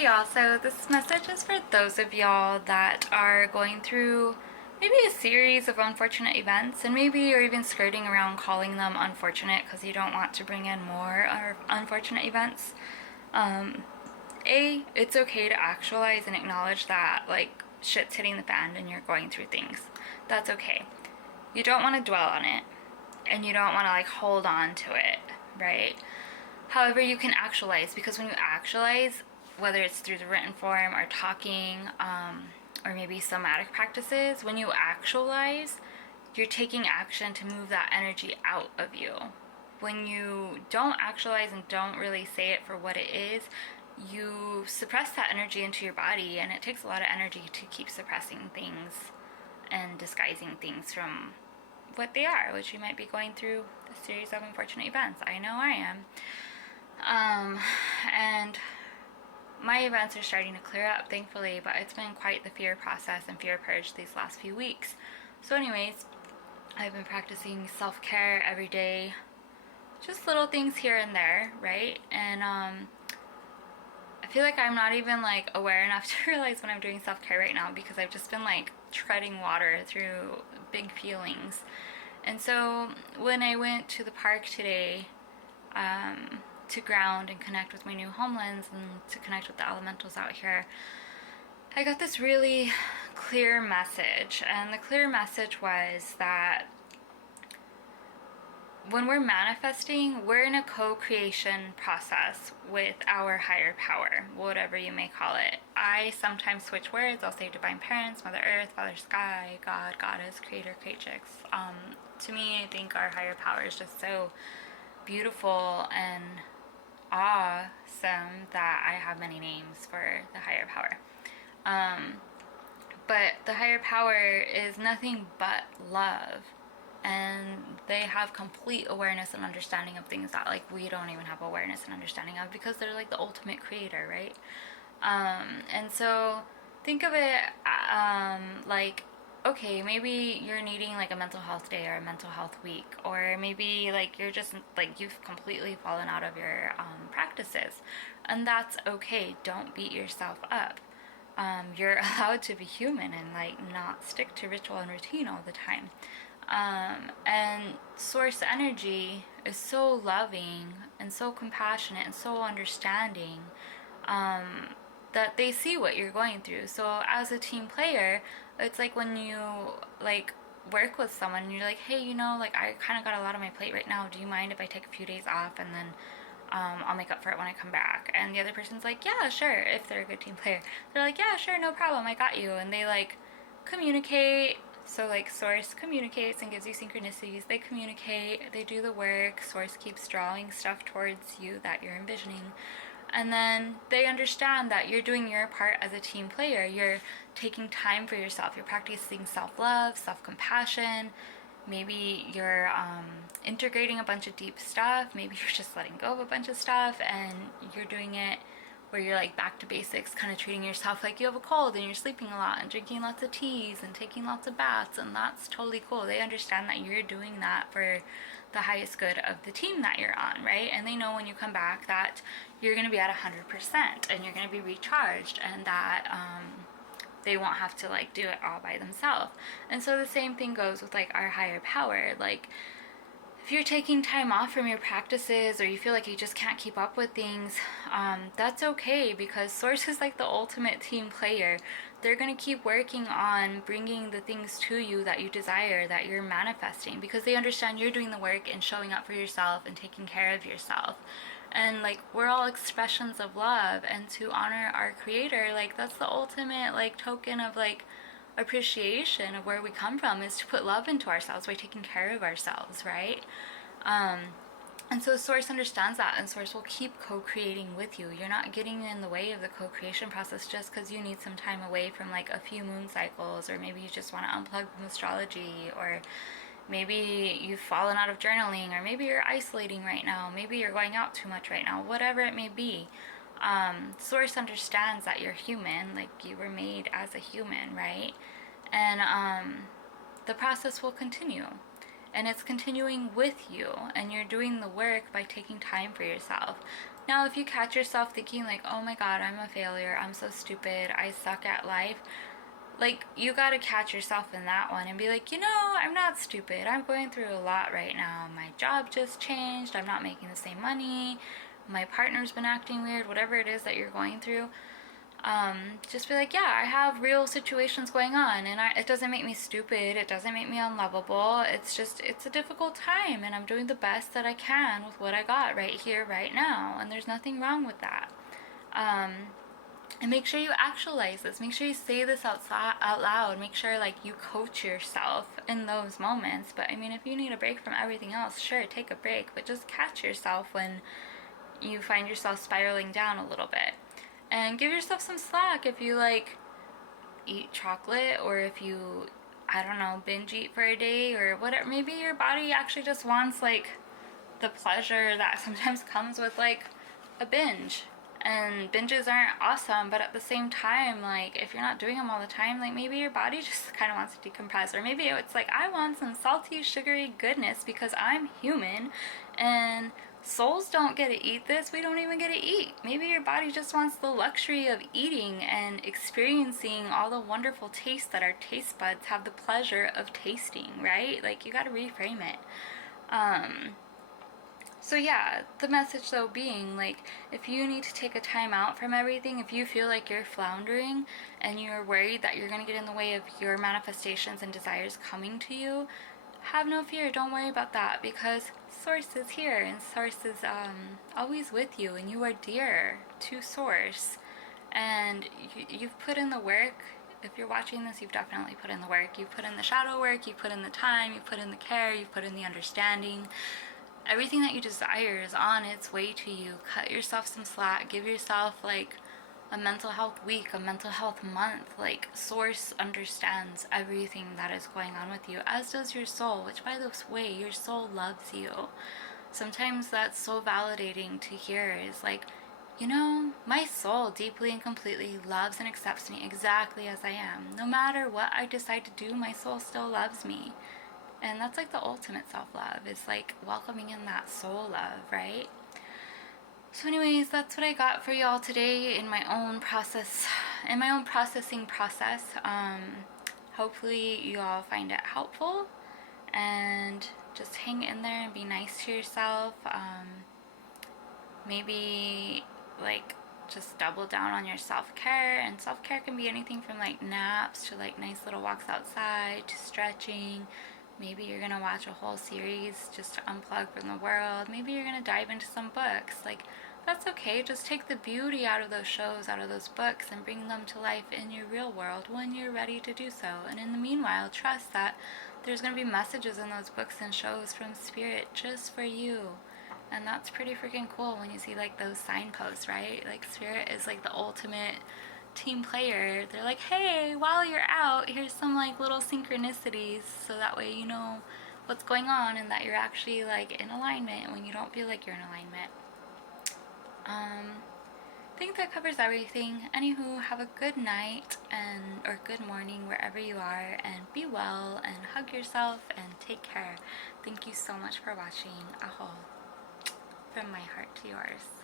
Hey y'all, so this message is for those of y'all that are going through maybe a series of unfortunate events, and maybe you're even skirting around calling them unfortunate because you don't want to bring in more unfortunate events. It's okay to actualize and acknowledge that like shit's hitting the fan and you're going through things. That's okay. You don't want to dwell on it and you don't want to like hold on to it, right? However, you can actualize, because when you actualize, whether it's through the written form or talking, or maybe somatic practices, when you actualize, you're taking action to move that energy out of you. When you don't actualize and don't really say it for what it is, you suppress that energy into your body, and it takes a lot of energy to keep suppressing things and disguising things from what they are, which you might be going through a series of unfortunate events. I know I am. And my events are starting to clear up, thankfully, but it's been quite the fear process and fear purge these last few weeks. So anyways, I've been practicing self-care every day, just little things here and there, right? And I feel like I'm not even like aware enough to realize when I'm doing self-care right now, because I've just been like treading water through big feelings. And so when I went to the park today, to ground and connect with my new homelands and to connect with the elementals out here, I got this really clear message. And the clear message was that when we're manifesting, we're in a co-creation process with our higher power, whatever you may call it. I sometimes switch words. I'll say divine parents, Mother Earth, Father Sky, God, Goddess, Creator, Creatrix. To me, I think our higher power is just so beautiful and awesome that I have many names for the higher power. But the higher power is nothing but love, and they have complete awareness and understanding of things that like we don't even have awareness and understanding of, because they're like the ultimate creator, right? And so think of it like, okay, maybe you're needing like a mental health day or a mental health week, or maybe like you're just like you've completely fallen out of your practices, and that's okay. Don't beat yourself up. You're allowed to be human and like not stick to ritual and routine all the time. And source energy is so loving and so compassionate and so understanding, that they see what you're going through. So as a team player, it's like when you like work with someone and you're like, hey, like I kind of got a lot on my plate right now. Do you mind if I take a few days off, and then I'll make up for it when I come back? And the other person's like, yeah, sure. If they're a good team player, they're like, yeah, sure, no problem, I got you. And they like communicate. So like Source communicates and gives you synchronicities. They communicate, they do the work. Source keeps drawing stuff towards you that you're envisioning. And then they understand that you're doing your part as a team player. You're taking time for yourself. You're practicing self-love, self-compassion. Maybe you're integrating a bunch of deep stuff. Maybe you're just letting go of a bunch of stuff, and you're doing it where you're like back to basics, kind of treating yourself like you have a cold and you're sleeping a lot and drinking lots of teas and taking lots of baths, and that's totally cool. They understand that you're doing that for the highest good of the team that you're on, right? And they know when you come back that you're going to be at 100% and you're going to be recharged, and that they won't have to like do it all by themselves. And so the same thing goes with like our higher power. Like if you're taking time off from your practices, or you feel like you just can't keep up with things, that's okay, because Source is like the ultimate team player. They're going to keep working on bringing the things to you that you desire, that you're manifesting, because they understand you're doing the work and showing up for yourself and taking care of yourself. And like we're all expressions of love, and to honor our creator, like that's the ultimate like token of like appreciation of where we come from, is to put love into ourselves by taking care of ourselves, right? And so Source understands that, and Source will keep co-creating with you. You're not getting in the way of the co-creation process just because you need some time away from like a few moon cycles, or maybe you just want to unplug from astrology, or maybe you've fallen out of journaling, or maybe you're isolating right now, maybe you're going out too much right now, whatever it may be. Source understands that you're human, like you were made as a human, right? And the process will continue, and it's continuing with you, and you're doing the work by taking time for yourself. Now, if you catch yourself thinking like, oh my god, I'm a failure, I'm so stupid, I suck at life, like, you gotta catch yourself in that one and be like, I'm not stupid. I'm going through a lot right now. My job just changed. I'm not making the same money. My partner's been acting weird. Whatever it is that you're going through, just be like, yeah, I have real situations going on, and it doesn't make me stupid. It doesn't make me unlovable. It's a difficult time, and I'm doing the best that I can with what I got right here, right now, and there's nothing wrong with that. And make sure you actualize this. Make sure you say this out loud. Make sure like you coach yourself in those moments. But I mean, if you need a break from everything else, sure, take a break. But just catch yourself when you find yourself spiraling down a little bit. And give yourself some slack if you like eat chocolate, or if you, I don't know, binge eat for a day or whatever. Maybe your body actually just wants like the pleasure that sometimes comes with like a binge. And binges aren't awesome, but at the same time, like, if you're not doing them all the time, like, maybe your body just kind of wants to decompress. Or maybe it's like, I want some salty, sugary goodness because I'm human, and souls don't get to eat this. We don't even get to eat. Maybe your body just wants the luxury of eating and experiencing all the wonderful tastes that our taste buds have the pleasure of tasting, right? Like, you gotta reframe it. So yeah, the message though being like, if you need to take a time out from everything, if you feel like you're floundering and you're worried that you're going to get in the way of your manifestations and desires coming to you, have no fear. Don't worry about that, because Source is here, and Source is always with you, and you are dear to Source, and you've put in the work. If you're watching this, you've definitely put in the work. You've put in the shadow work, you've put in the time, you've put in the care, you've put in the understanding. Everything that you desire is on its way to you. Cut yourself some slack. Give yourself like a mental health week, a mental health month. Like, Source understands everything that is going on with you, as does your soul, which, by the way, your soul loves you. Sometimes that's so validating to hear, is like, my soul deeply and completely loves and accepts me exactly as I am. No matter what I decide to do, my soul still loves me. And that's like the ultimate self-love. It's like welcoming in that soul love, right? So anyways, that's what I got for y'all today in my own processing process. Hopefully you all find it helpful, and just hang in there and be nice to yourself. Maybe like just double down on your self-care, and self-care can be anything from like naps to like nice little walks outside to stretching. Maybe you're going to watch a whole series just to unplug from the world. Maybe you're going to dive into some books. Like, that's okay. Just take the beauty out of those shows, out of those books, and bring them to life in your real world when you're ready to do so. And in the meanwhile, trust that there's going to be messages in those books and shows from Spirit just for you. And that's pretty freaking cool when you see like those signposts, right? Like, Spirit is like the ultimate team player. They're like, hey, while you're out, here's some like little synchronicities, so that way you know what's going on and that you're actually like in alignment when you don't feel like you're in alignment. I think that covers everything. Anywho, have a good night or good morning wherever you are, and be well and hug yourself and take care. Thank you so much for watching. Aho, from my heart to yours.